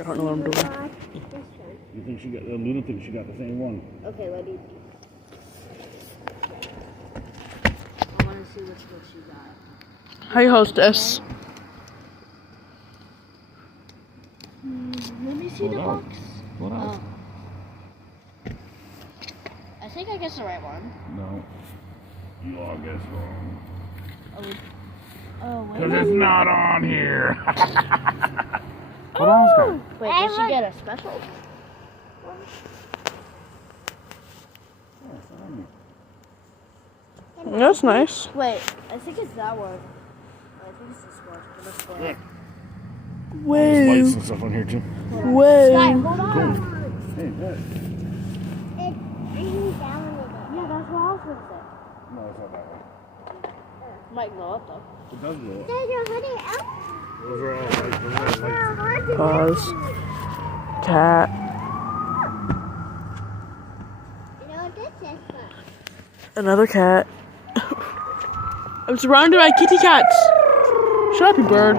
I don't know what I'm doing. This one. You think she got? Luna thinks she got the same one. Okay, what do you think? I want to see which one she got. Hi, hostess. Let me see the Hold on. box. What else? Oh. I think I guessed the right one. No. You all guess wrong. Oh, wait. Because it's not on here. What else got? Wait, did she get a special? That's nice. Wait, I think it's that one. I think it's this one. This one. Look. There's Whoa. lights and stuff on here too. Sky, Whoa. hold on. Hey, what? Yeah, that's what I was going to say. No, it's not that one. Might go up though. It does go up. Dad, Those are all lights. Those are all lights. Pause. Cat. You know what this is? Another cat. I'm surrounded by kitty cats. Shut up, you bird.